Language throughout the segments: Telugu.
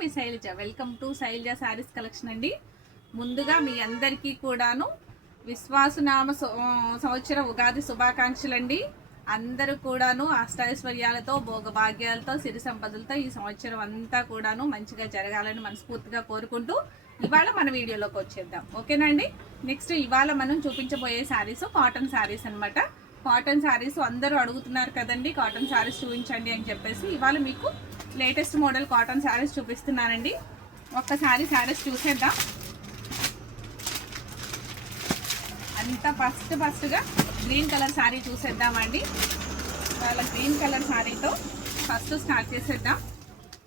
Me Shailaja. Welcome to Shailaja saris collection అండి. ముందుగా మీ అందరికీ కూడాను విశ్వాసనామ సంవత్సర ఉగాది శుభాకాంక్షలు అండి. అందరూ కూడాను అష్టైశ్వర్యాలతో భోగభాగ్యాలతో సిరి సంపదలతో ఈ సంవత్సరం అంతా కూడాను మంచిగా జరగాలని మనస్ఫూర్తిగా కోరుకుంటూ ఇవాళ మన వీడియోలోకి వచ్చేద్దాం. ఓకేనండి. నెక్స్ట్ ఇవాళ మనం చూపించబోయే శారీస్ కాటన్ శారీస్ అనమాట. కాటన్ శారీస్ అందరూ అడుగుతున్నారు కదండి, కాటన్ శారీస్ చూపించండి అని చెప్పేసి ఇవాళ మీకు లేటెస్ట్ మోడల్ కాటన్ శారీస్ చూపిస్తున్నానండి. ఒక్కసారి శారీస్ చూసేద్దాం. అంతా ఫస్ట్గా గ్రీన్ కలర్ శారీ చూసేద్దామండి. వాళ్ళ గ్రీన్ కలర్ శారీతో ఫస్ట్ స్టార్ట్ చేసేద్దాం.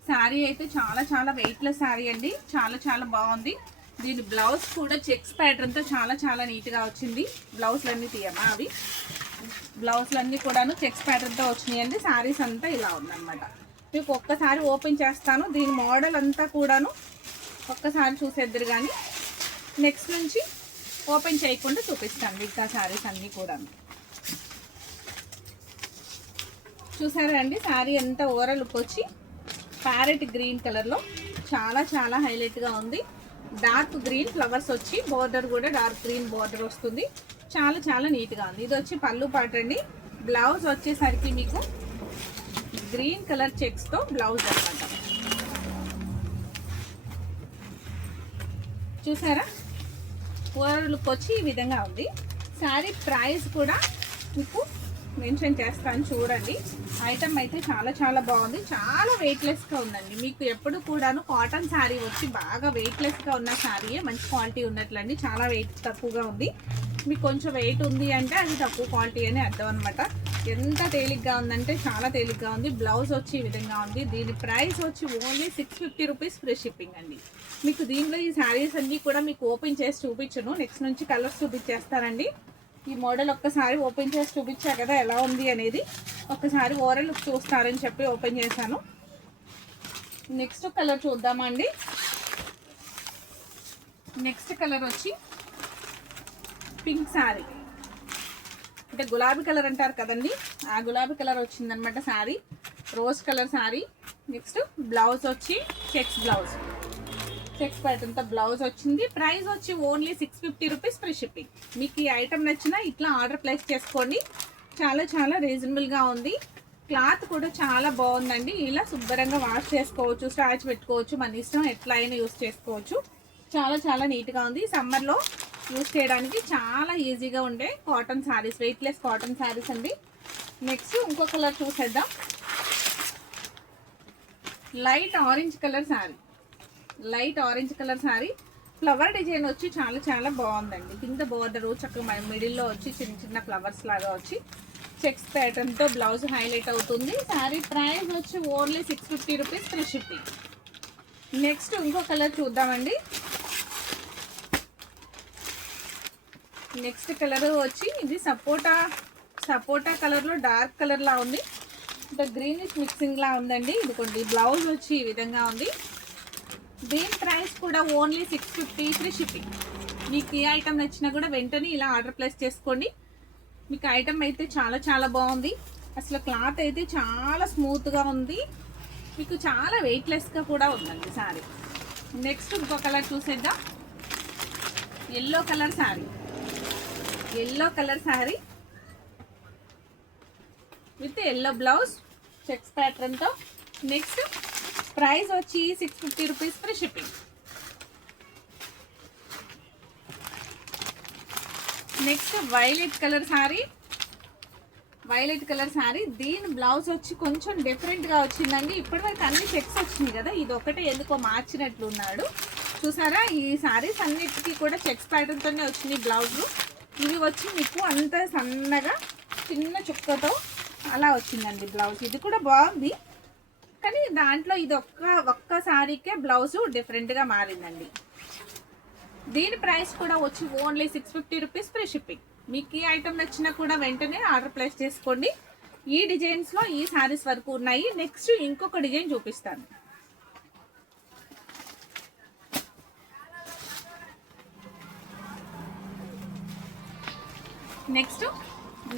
శారీ అయితే చాలా వెయిట్లెస్ శారీ అండి. చాలా బాగుంది. దీని బ్లౌజ్ కూడా చెక్స్ ప్యాటర్న్తో చాలా నీట్గా వచ్చింది. బ్లౌజ్లన్నీ తీయమా, అవి బ్లౌజ్లన్నీ కూడాను చెక్స్ ప్యాటర్న్తో వచ్చినాయండి. శారీస్ అంతా ఇలా ఉందన్నమాట. మీకు ఒక్కసారి ఓపెన్ చేస్తాను. దీని మోడల్ అంతా కూడాను ఒక్కసారి చూసేద్దరు, కానీ నెక్స్ట్ నుంచి ఓపెన్ చేయకుండా చూపిస్తాను మిగతా శారీస్ అన్నీ కూడా. చూసారా అండి, శారీ అంతా ఓవరాల్ లుక్ వచ్చి ప్యారెట్ గ్రీన్ కలర్లో చాలా హైలైట్గా ఉంది. డార్క్ గ్రీన్ ఫ్లవర్స్ వచ్చి బోర్డర్ కూడా డార్క్ గ్రీన్ బోర్డర్ వస్తుంది. చాలా నీట్గా ఉంది. ఇది వచ్చి పళ్ళు పాట అండి. బ్లౌజ్ వచ్చేసరికి మీకు గ్రీన్ కలర్ చెక్స్తో బ్లౌజ్ అన్నమాట. చూసారా, ఓవరాల్ లుక్ వచ్చి ఈ విధంగా ఉంది. శారీ ప్రైస్ కూడా మీకు మెన్షన్ చేస్తాను, చూడండి. ఐటమ్ అయితే చాలా బాగుంది. చాలా వెయిట్లెస్గా ఉందండి. మీకు ఎప్పుడు కూడాను కాటన్ శారీ వచ్చి బాగా వెయిట్లెస్గా ఉన్న శారీయే మంచి క్వాలిటీ ఉన్నట్లండి. చాలా వెయిట్ తక్కువగా ఉంది. మీకు కొంచెం వెయిట్ ఉంది అంటే అది తక్కువ క్వాలిటీ అని అర్థం అనమాట. ఎంత తేలిగ్గా ఉందంటే చాలా తేలిగ్గా ఉంది. బ్లౌజ్ వచ్చి ఈ విధంగా ఉంది. దీని ప్రైస్ వచ్చి ఓన్లీ 650 రూపీస్ ఫ్రీ షిప్పింగ్ అండి. మీకు దీనిలో ఈ శారీస్ అన్నీ కూడా మీకు ఓపెన్ చేసి చూపించను. నెక్స్ట్ నుంచి కలర్స్ చూపించేస్తానండి. ఈ మోడల్ ఒక్కసారి ఓపెన్ చేసి చూపించా కదా ఎలా ఉంది అనేది. ఒక్కసారి ఓవరాల్ లుక్ చూస్తారని చెప్పి ఓపెన్ చేశాను. నెక్స్ట్ కలర్ చూద్దామండి. నెక్స్ట్ కలర్ వచ్చి పింక్ శారీ, అంటే గులాబీ కలర్ అంటారు కదండి, ఆ గులాబీ కలర్ వచ్చిందనమాట sari. Rose colour sari. Next blouse వచ్చి చెక్స్ బ్లౌజ్, చెక్స్ ప్యాటర్న్తో బ్లౌజ్ వచ్చింది. ప్రైస్ వచ్చి ఓన్లీ 650 రూపీస్ ఫ్రీ షిప్పింగ్. మీకు ఈ ఐటమ్ నచ్చినా ఇట్లా ఆర్డర్ ప్లేస్ చేసుకోండి. చాలా రీజనబుల్గా ఉంది. క్లాత్ కూడా చాలా బాగుందండి. ఇలా శుభ్రంగా వాష్ చేసుకోవచ్చు, స్టార్చ్ పెట్టుకోవచ్చు, మన ఇష్టం ఎట్లా అయినా యూస్ చేసుకోవచ్చు. చాలా నీట్గా ఉంది. సమ్మర్లో యూస్ చేయడానికి చాలా ఈజీగా ఉండే cotton saris, weightless cotton saris అండి. నెక్స్ట్ ఇంకో కలర్ చూసేద్దాం. Light orange colour sari, light orange colour sari. Flower design వచ్చి చాలా బాగుందండి. కింద బోర్డరు చక్కగా మిడిల్లో వచ్చి చిన్న ఫ్లవర్స్ లాగా వచ్చి చెక్స్ ప్యాటర్న్తో బ్లౌజ్ హైలైట్ అవుతుంది. శారీ ప్రైస్ వచ్చి only 650 rupees free shipping. Next ఇంకో కలర్ చూద్దామండి. నెక్స్ట్ కలర్ వచ్చి ఇది సపోటా కలర్లో డార్క్ కలర్లా ఉంది. అంటే గ్రీనిష్ మిక్సింగ్లా ఉందండి. ఇదిగోండి, బ్లౌజ్ వచ్చి ఈ విధంగా ఉంది. దీని ప్రైస్ కూడా ఓన్లీ 650 ఫ్రీ షిప్పింగ్. మీకు ఏ ఐటమ్ నచ్చినా కూడా వెంటనే ఇలా ఆర్డర్ ప్లేస్ చేసుకోండి. మీకు ఐటమ్ అయితే చాలా బాగుంది. అసలు క్లాత్ అయితే చాలా స్మూత్గా ఉంది. మీకు చాలా వెయిట్లెస్గా కూడా ఉందండి శారీ. నెక్స్ట్ ఇంకో కలర్ చూసేద్దాం. Yellow colour sari, yellow colour sari with yellow blouse checks ప్యాటర్న్తో. నెక్స్ట్ ప్రైస్ వచ్చి 650 rupees free shipping. Next violet colour sari, violet colour sari. దీని బ్లౌజ్ వచ్చి కొంచెం డిఫరెంట్గా వచ్చిందండి. ఇప్పటివరకు అన్ని చెక్స్ వచ్చినాయి కదా, ఇది ఒకటే ఎందుకో మార్చినట్లు ఉన్నాడు. చూసారా, ఈ శారీస్ అన్నిటికీ కూడా చెక్స్ ప్యాటర్న్తోనే వచ్చినాయి బ్లౌజు. ఇవి వచ్చి మీకు అంత సన్నగా చిన్న చుక్కతో అలా వచ్చిందండి బ్లౌజ్. ఇది కూడా బాగుంది, కానీ దాంట్లో ఇది ఒక్క శారీకే బ్లౌజు డిఫరెంట్గా మారిందండి. దీని ప్రైస్ కూడా వచ్చి ఓన్లీ 650 రూపీస్ ఫ్రీ షిప్పింగ్. మీకు ఈ ఐటమ్ నచ్చినా కూడా వెంటనే ఆర్డర్ ప్లేస్ చేసుకోండి. ఈ డిజైన్స్లో ఈ శారీస్ వరకు ఉన్నాయి. నెక్స్ట్ ఇంకొక డిజైన్ చూపిస్తాను.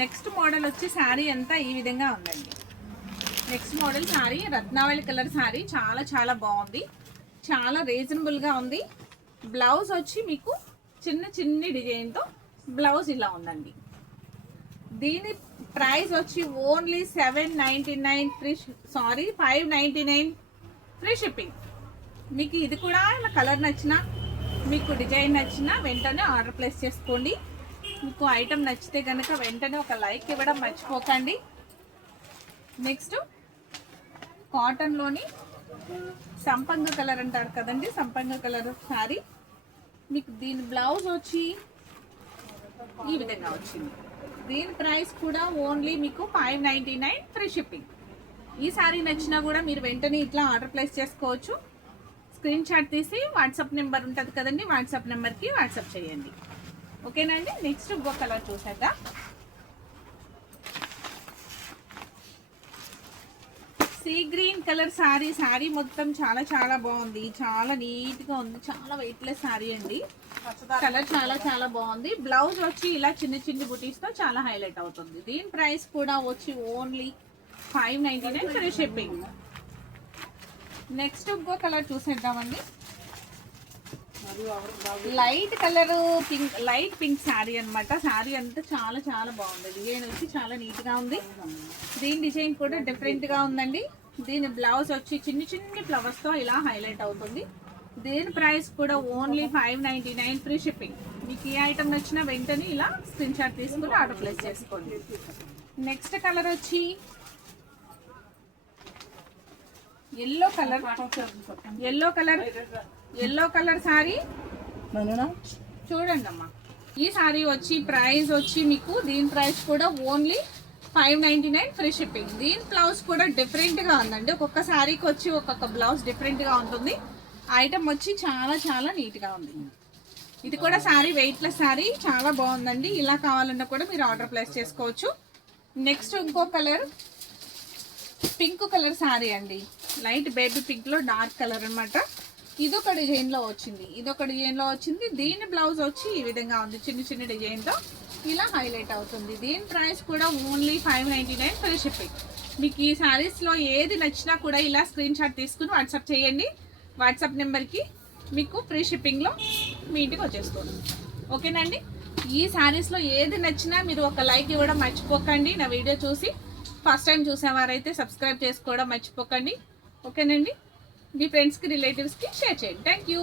నెక్స్ట్ మోడల్ వచ్చి శారీ అంతా ఈ విధంగా ఉందండి. నెక్స్ట్ మోడల్ శారీ రత్నావళి కలర్ శారీ చాలా బాగుంది. చాలా రీజనబుల్గా ఉంది. బ్లౌజ్ వచ్చి మీకు చిన్న చిన్ని డిజైన్తో బ్లౌజ్ ఇలా ఉందండి. దీని ప్రైస్ వచ్చి only 799 free, sorry 599 free shipping. మీకు ఇది కూడా కలర్ నచ్చినా, మీకు డిజైన్ నచ్చినా వెంటనే ఆర్డర్ ప్లేస్ చేసుకోండి. మీకు ఐటమ్ నచ్చితే కనుక వెంటనే ఒక లైక్ ఇవ్వడం మర్చిపోకండి. నెక్స్ట్ కాటన్లోని సంపంగ కలర్ అంటారు కదండి, సంపంగ కలర్ శారీ. మీకు దీని బ్లౌజ్ వచ్చి ఈ విధంగా వచ్చింది. దీని ప్రైస్ కూడా ఓన్లీ మీకు 599 ఫ్రీ షిప్పింగ్. ఈ శారీ నచ్చినా కూడా మీరు వెంటనే ఇట్లా ఆర్డర్ ప్లేస్ చేసుకోవచ్చు. స్క్రీన్ షాట్ తీసి వాట్సాప్ నెంబర్ ఉంటుంది కదండి, వాట్సాప్ నెంబర్కి వాట్సాప్ చేయండి. ఓకేనండి. నెక్స్ట్ ఇంకో కలర్ చూసేద్దాం. Sea green colour sari. Sari మొత్తం చాలా చాలా బాగుంది, చాలా నీట్గా ఉంది, చాలా వెయిట్లెస్ శారీ అండి. కలర్ చాలా చాలా బాగుంది. బ్లౌజ్ వచ్చి ఇలా చిన్న చిన్న బుటీస్తో చాలా హైలైట్ అవుతుంది. దీని ప్రైస్ కూడా వచ్చి ఓన్లీ 599 ఫ్రీ షిప్పింగ్. నెక్స్ట్ ఇంకో కలర్ చూసేద్దామండి. Light colour pink, light pink sari అనమాట. శారీ అంతా చాలా చాలా బాగుంది. డిజైన్ వచ్చి చాలా నీట్గా ఉంది. దీని డిజైన్ కూడా డిఫరెంట్గా ఉందండి. దీని బ్లౌజ్ వచ్చి చిన్న చిన్ని ఫ్లవర్స్తో ఇలా హైలైట్ అవుతుంది. దీని ప్రైస్ కూడా ఓన్లీ 599 ఫ్రీ షిప్పింగ్. మీకు ఏ ఐటమ్ నచ్చినా వెంటనే ఇలా స్క్రీన్ షాట్ తీసుకుని ఆర్డర్ ప్లేస్ చేసుకోండి. నెక్స్ట్ కలర్ వచ్చి yellow colour. Yellow colour sari చూడండి అమ్మా. ఈ శారీ వచ్చి ప్రైస్ వచ్చి మీకు దీని ప్రైస్ కూడా ఓన్లీ 599 ఫ్రీ షిప్పింగ్. దీని బ్లౌజ్ కూడా డిఫరెంట్గా ఉందండి. ఒక్కొక్క శారీకి వచ్చి ఒక్కొక్క బ్లౌజ్ డిఫరెంట్గా ఉంటుంది. ఐటమ్ వచ్చి చాలా చాలా నీట్గా ఉంది. ఇది కూడా శారీ వెయిట్లెస్ శారీ, చాలా బాగుందండి. ఇలా కావాలన్నా కూడా మీరు ఆర్డర్ ప్లేస్ చేసుకోవచ్చు. నెక్స్ట్ ఇంకో కలర్ పింక్ కలర్ శారీ అండి. లైట్ బేబీ పింక్లో డార్క్ కలర్ అనమాట. ఇదొక డిజైన్లో వచ్చింది. దీని బ్లౌజ్ వచ్చి ఈ విధంగా ఉంది, చిన్న చిన్న డిజైన్తో ఇలా హైలైట్ అవుతుంది. దీని ప్రైస్ కూడా ఓన్లీ 599 ఫ్రీ షిప్పింగ్. మీకు ఈ శారీస్లో ఏది నచ్చినా కూడా ఇలా స్క్రీన్ షాట్ తీసుకుని వాట్సాప్ చేయండి. వాట్సాప్ నెంబర్కి మీకు ఫ్రీ షిప్పింగ్లో మీ ఇంటికి వచ్చేస్తుంది. ఓకేనండి. ఈ శారీస్లో ఏది నచ్చినా మీరు ఒక లైక్ ఇవ్వడం మర్చిపోకండి. నా వీడియో చూసి ఫస్ట్ టైం చూసేవారైతే సబ్స్క్రైబ్ చేసుకోవడం మర్చిపోకండి. ఓకేనండి. మీ ఫ్రెండ్స్కి, రిలేటివ్స్కి షేర్ చేయండి. Thank you.